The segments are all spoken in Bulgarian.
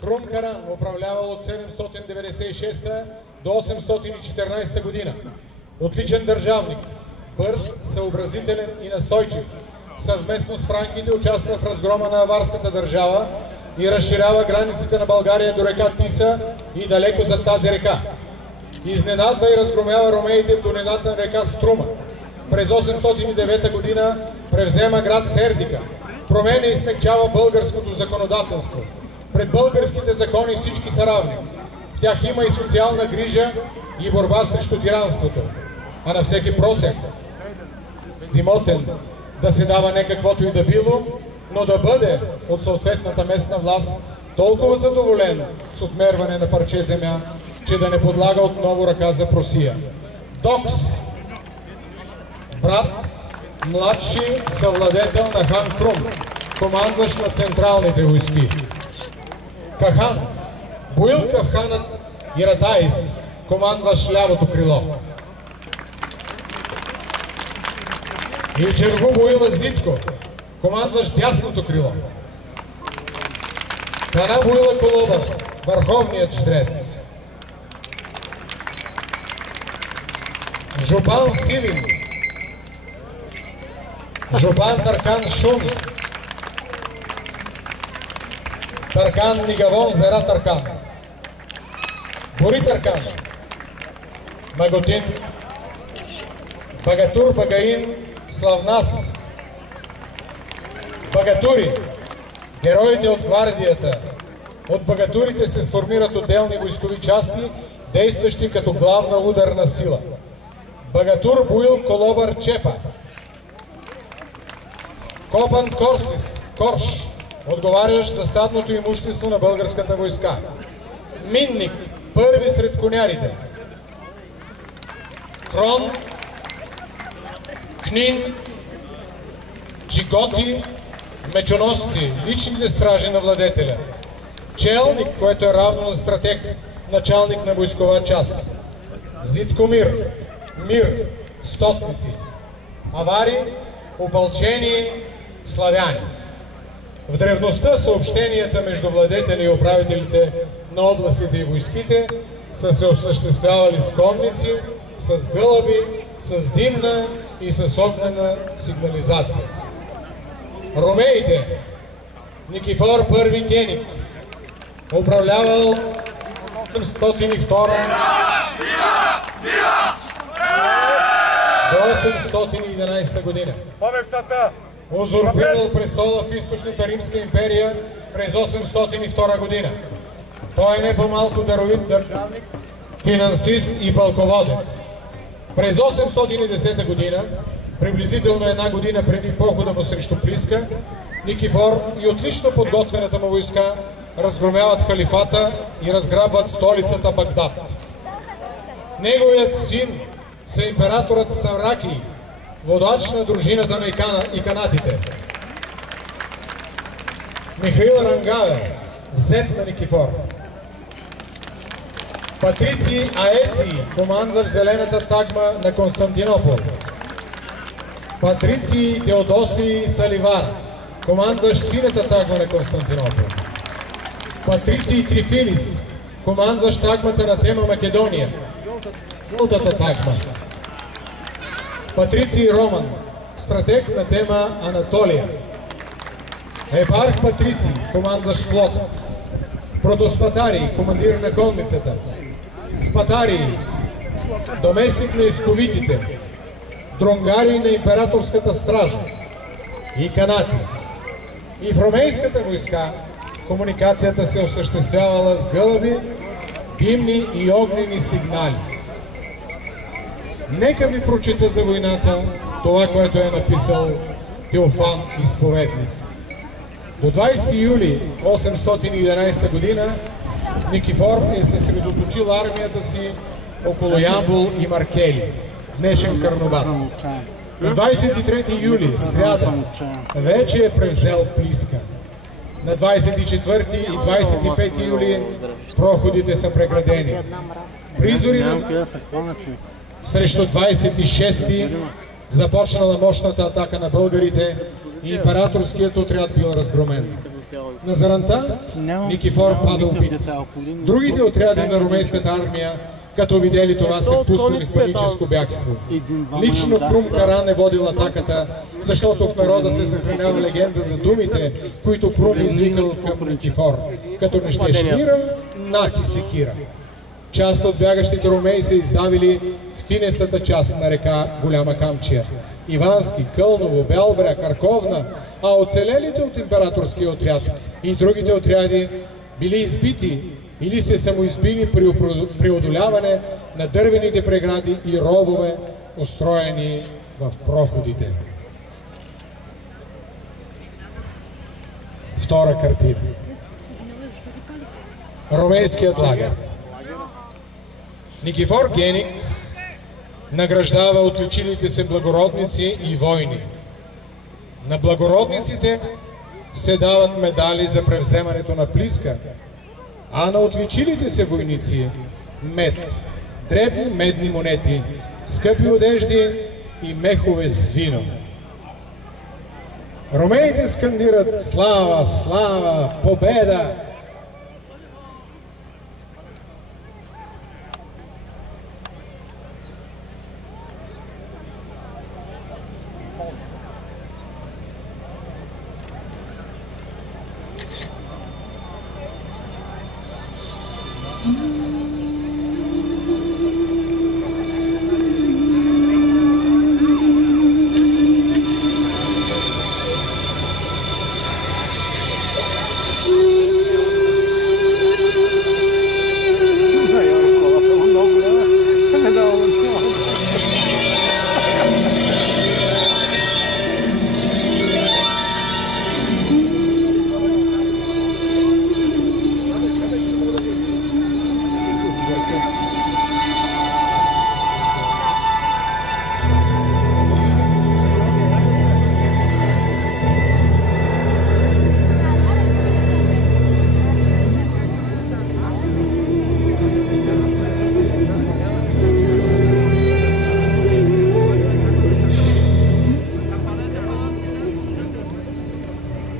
Крум Каран управлявал от 796 до 814 година. Отличен държавник, бърз, съобразителен и настойчив. Съвместно с франките участва в разгрома на аварската държава и разширява границите на България до река Тиса и далеко зад тази река. Изненадва и разгромява ромеите в долината на река Струма. През 809 година превзема град Сердика. Променя и смекчава българското законодателство. Пред българските закони всички са равни. В тях има и социална грижа и борба срещу тиранството. А на всеки просек, зимотен, да се дава не каквото и да било, но да бъде от съответната местна власт толкова задоволен с отмерване на парче земя, че да не подлага отново ръка за просия. Докс, брат, младши съвладетел на хан Крум, командващ на централните войски. Кахан, Буилкав ханът Иратаис, командващ лявото крило. И Чергу Буила Зитко, командващ дясното крило. Кана Буила Колобър, върховният жрец. Жупан Силин, Жупан Таркан Шун, Таркан Нигавон Зера Таркан, Бори Таркан, Маготин, Багатур Багаин Славнас, Багатури, героите от гвардията. От багатурите се сформират отделни войскови части, действащи като главна ударна сила. Багатур Буил Колобър Чепа. Копан Корсис, Корш, отговарящ за статното имущество на българската войска. Минник, първи сред конярите. Крон, Книн, Чиготи, мечоносци, личните стражи на владетеля. Челник, което е равно на стратег, началник на войскова част. Зиткомир, мир, стотници. Авари, опълчени, славяни. В древността съобщенията между владетели и управителите на областите и войските са се осъществявали с конници, с гълъби, с димна и с огнена сигнализация. Ромеите. Никифор I Геник управлявал 802 до 811 година. Узурпирал престола в източната Римска империя през 802 година. Той е не по-малко даровит държавник, финансист и пълководец. През 810 година, приблизително една година преди похода му срещу Плиска, Никифор и отлично подготвената му войска разгромяват халифата и разграбват столицата Багдад. Неговият син са императорът Ставраки, водач на дружината на иканатите. Михаил Рангавер, зет на Никифор. Патрици Аеци, командващ зелената тагма на Константинопол. Патрици Теодоси Саливар, командващ синята тагма на Константинопол. Патрици Трифилис, командващ тагмата на тема Македония, жълтата тагма. Патрици Роман, стратег на тема Анатолия. Епарх Патрици, командващ флот. Протоспатари, командир на конницата. Спатари, доместник на изковитите. Дронгари на императорската стража. И канати. И в ромейската войска комуникацията се осъществявала с гълъби, димни и огнени сигнали. Нека ви прочита за войната това, което е написал Теофан Изповедник. До 20 юли 811 година Никифор е съсредоточил армията си около Ямбол и Маркели, днешен Карнобат. На 23 юли, сряда, вече е превзел Плиска. На 24 и 25 юли проходите са преградени. Призори срещу 26-ти започнала мощната атака на българите и императорският отряд бил разгромен. На заранта Никифор пада убит. Другите отряди на румейската армия, като видели това, се пуснали в паническо бягство. Лично Крум Каран е водил атаката, защото в народа се съхранява легенда за думите, които Крум извикал към Никифор. Като не щеш мира, нати секира. Част от бягащите ромеи се издавили в тинестата част на река Голяма Камчия. Ивански, Кълново, Белбряг, Карковна, а оцелелите от императорския отряд и другите отряди били избити или се самоизбили при преодоляване на дървените прегради и ровове, устроени в проходите. Втора картина. Ромейският лагер. Никифор Геник награждава отличилите се благородници и войни. На благородниците се дават медали за превземането на Плиска, а на отличилите се войници мед, дребни медни монети, скъпи одежди и мехове с вино. Ромеите скандират слава, слава, победа!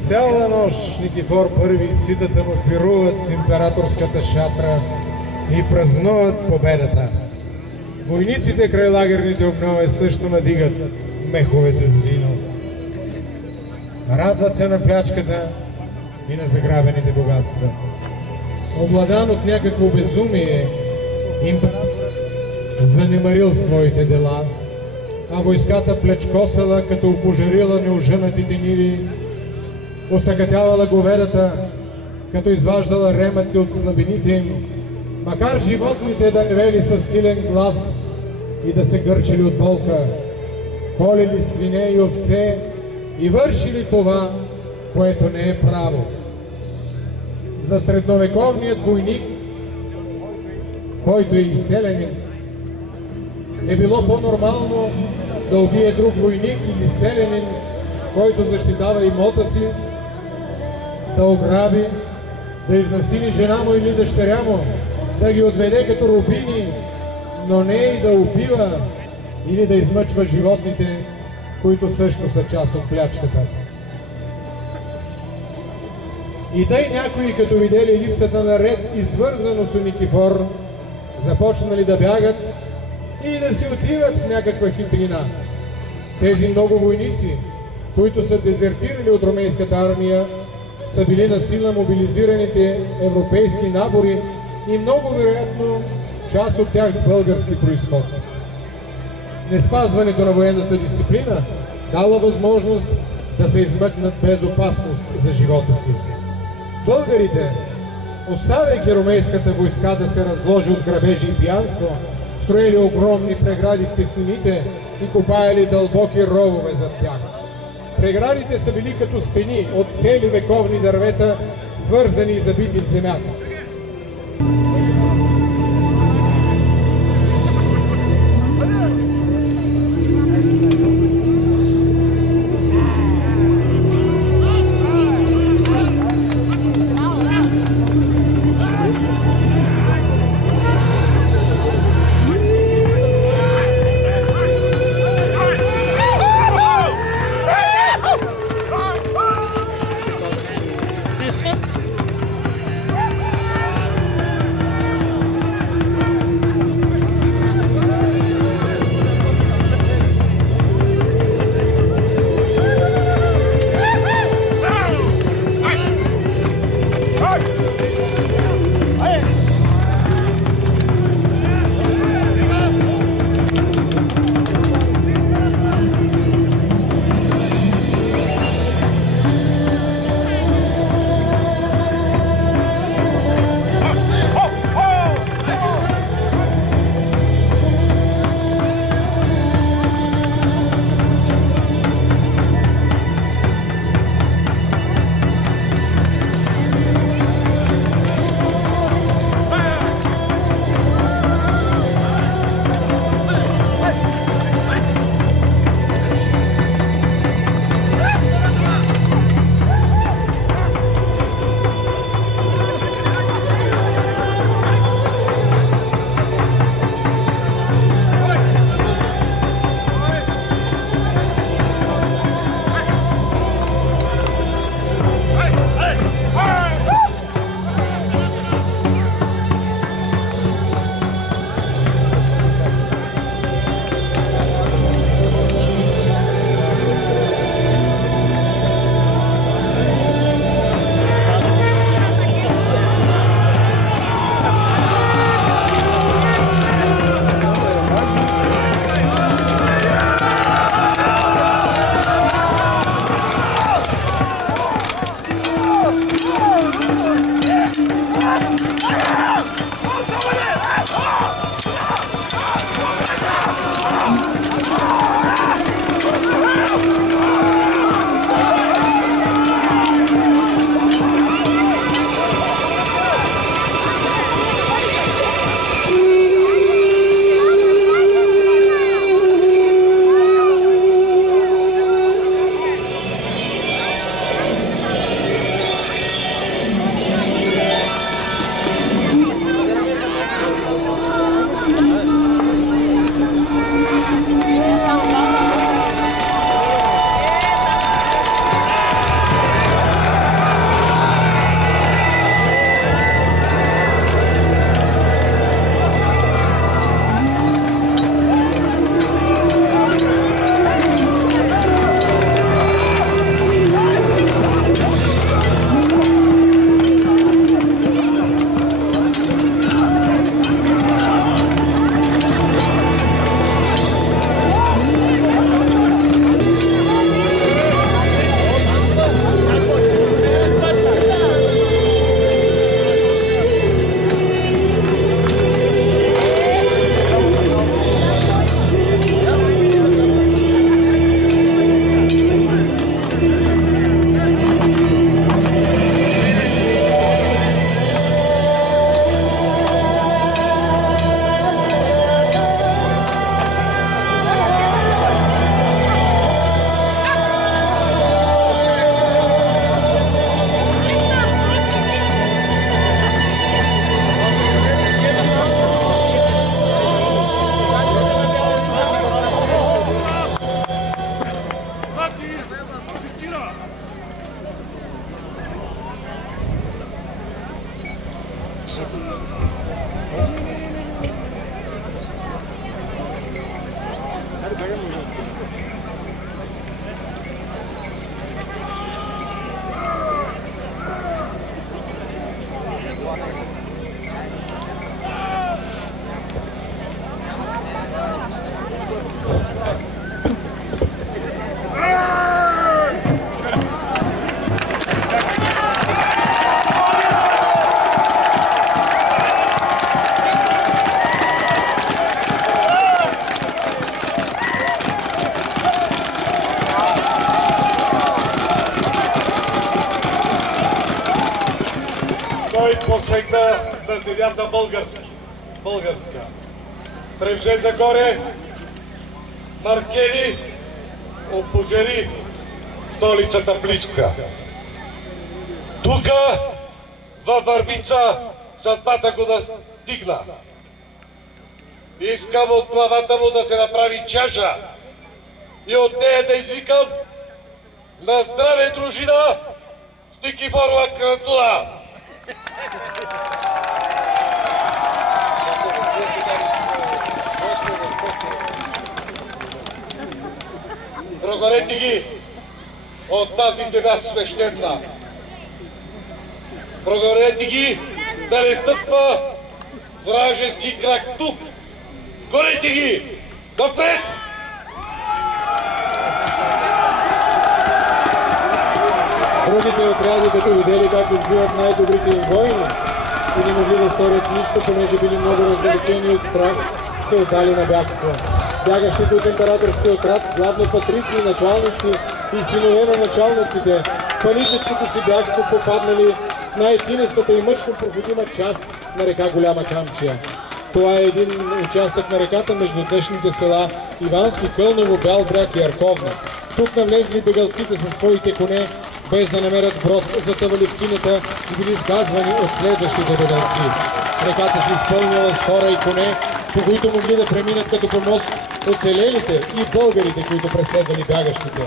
Цяла нощ Никифор първи и свитата му пируват в императорската шатра и празнуват победата. Войниците край лагерните огнове също надигат меховете с вино. Радват се на плячката и на заграбените богатства. Обладан от някакво безумие, император занемарил своите дела, а войската плечкосала, като опожарила неожънатите ниви, осъкатявала говедата, като изваждала ремъци от слабините им, макар животните да ревели със силен глас и да се гърчили от болка, колели свине и овце и вършили това, което не е право. За средновековният войник, който е и селянин, е било по-нормално да убие друг войник или селянин, който защитава имота си, да ограби, да изнасили жена му или дъщеря му, да ги отведе като рубини, но не и да убива или да измъчва животните, които също са част от плячката. И тъй някои, като видели липсата на ред и свързаност у Никифор, започнали да бягат и да си отиват с някаква хитрина. Тези много войници, които са дезертирали от ромейската армия, са били насилно мобилизираните европейски набори и много вероятно част от тях с български произход. Неспазването на военната дисциплина дала възможност да се измъкнат без опасност за живота си. Българите, оставяйки ромейската войска да се разложи от грабежи и пиянство, строили огромни прегради в теснините и копаяли дълбоки ровове зад тях. Преградите са били като стени от цели вековни дървета, свързани и забити в земята. Той посегна на земята българска. Превже загоре, Маркели опожери столицата близка. Тука, във Върбица, съдбата го настигна. Искам от главата му да се направи чаша и от нея да извикам: на здраве, дружина, с Никифорова Кръстула! Прогорете ги от тази земя свещена. Прогорете ги да не стъпва вражески крак тук. Горете ги! Напред! Другите отряди, като видели как избиват най-добрите им воини и не могли да сторят нищо, понеже били много раздалечени от страх, се отдали на бягство. Бягащите от императорския отряд, главно патрици и началници и синове на началниците, в паническото си бягство попаднали в най-тинестата и мъчно проходима част на река Голяма Камчия. Това е един участък на реката между днешните села Ивански, Кълново, Бял бряг и Арковна. Тук навлезли бегалците със своите коне, без да намерят брод, затъвали в кината и били сгазвани от следващите бегалци. Реката се изпълнила с хора и коне, по които могли да преминат като по мост оцелелите и българите, които преследвали бягащите.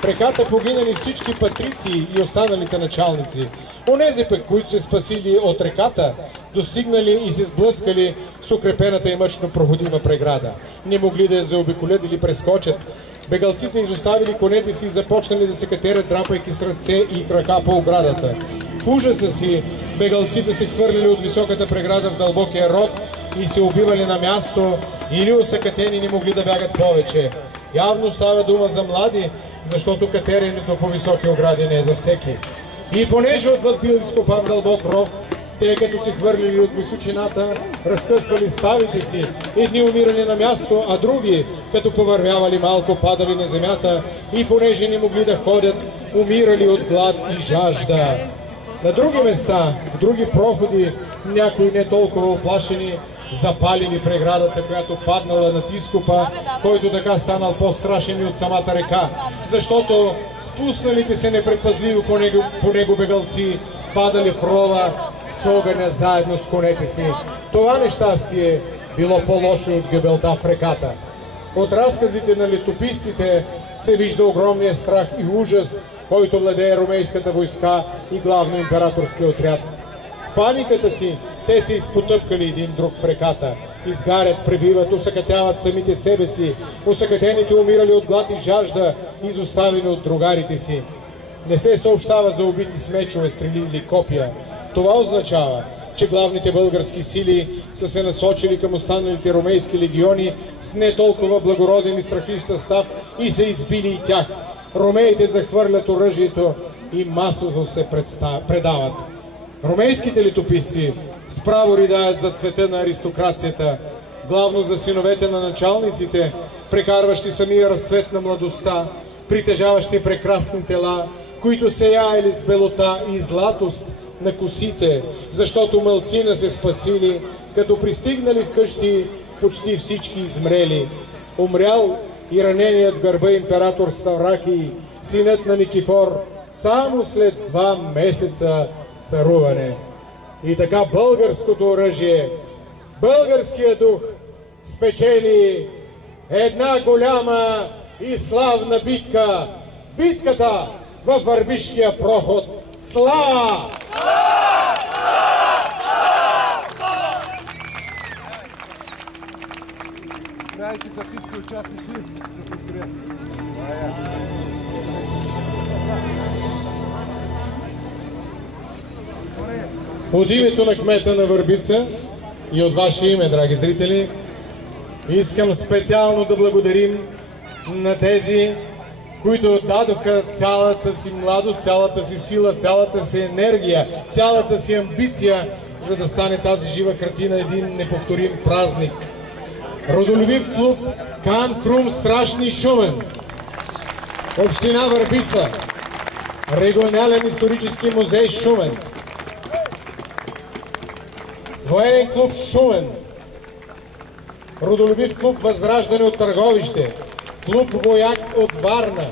В реката погинали всички патрици и останалите началници. Онези пък, които се спасили от реката, достигнали и се сблъскали с укрепената и мъчно проходима преграда. Не могли да я заобиколят или прескочат. Бегалците изоставили конете си и започнали да се катерят, драпайки с ръце и крака по оградата. В ужаса си бегалците се хвърлили от високата преграда в дълбокия ров и се убивали на място, или усъкатени не могли да бягат повече. Явно става дума за млади, защото катеренето по високи огради не е за всеки. И понеже отвъд бил изкопан дълбок ров, те като се хвърлили от височината, разкъсвали ставите си, едни умирали на място, а други, като повървявали малко, падали на земята и понеже не могли да ходят, умирали от глад и жажда. На други места, в други проходи, някои не толкова оплашени, запалили преградата, която паднала над изкопа, който така станал по-страшен и от самата река, защото спусналите се непредпазливо по него бегалци падали в рова с огъня заедно с конете си. Това нещастие било по-лошо от гибелта в реката. От разказите на летописците се вижда огромния страх и ужас, който владее ромейската войска и главно императорския отряд. В паниката си те се изпотъпкали един друг в реката. Изгарят, пребиват, усъкътяват самите себе си. Усъкътените умирали от глад и жажда, изоставени от другарите си. Не се съобщава за убити с мечове, стрели или копия. Това означава, че главните български сили са се насочили към останалите ромейски легиони с не толкова благороден и страхлив състав и са избили и тях. Ромеите захвърлят оръжието и масово се предават. Ромейските летописци справо ридаят за цвета на аристокрацията, главно за синовете на началниците, прекарващи самия разцвет на младостта, притежаващи прекрасни тела, които сияели с белота и златост на косите, защото мълцина се спасили, като пристигнали вкъщи почти всички измрели. Умрял и раненият гърба император Ставракий, синът на Никифор, само след 2 месеца царуване. И така българското оръжие, българския дух спечели една голяма и славна битка. Битката във Върбишкия проход. Слава! От името на кмета на Върбица и от ваше име, драги зрители, искам специално да благодарим на тези, които дадоха цялата си младост, цялата си сила, цялата си енергия, цялата си амбиция, за да стане тази жива картина един неповторим празник. Родолюбив клуб Кан Крум Страшни Шумен, община Върбица, регионален исторически музей Шумен, военен клуб Шумен, родолюбив клуб Възраждане от Търговище, клуб Вояк от Варна,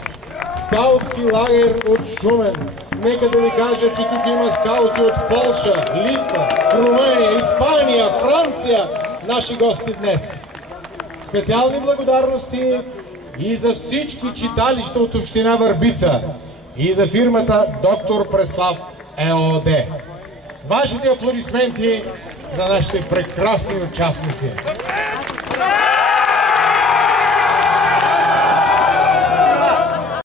скаутски лагер от Шумен. Нека да ви кажа, че тук има скаути от Полша, Литва, Румъния, Испания, Франция, наши гости днес. Специални благодарности и за всички читалища от община Върбица и за фирмата Доктор Преслав ЕООД. Вашите аплодисменти за нашите прекрасни участници.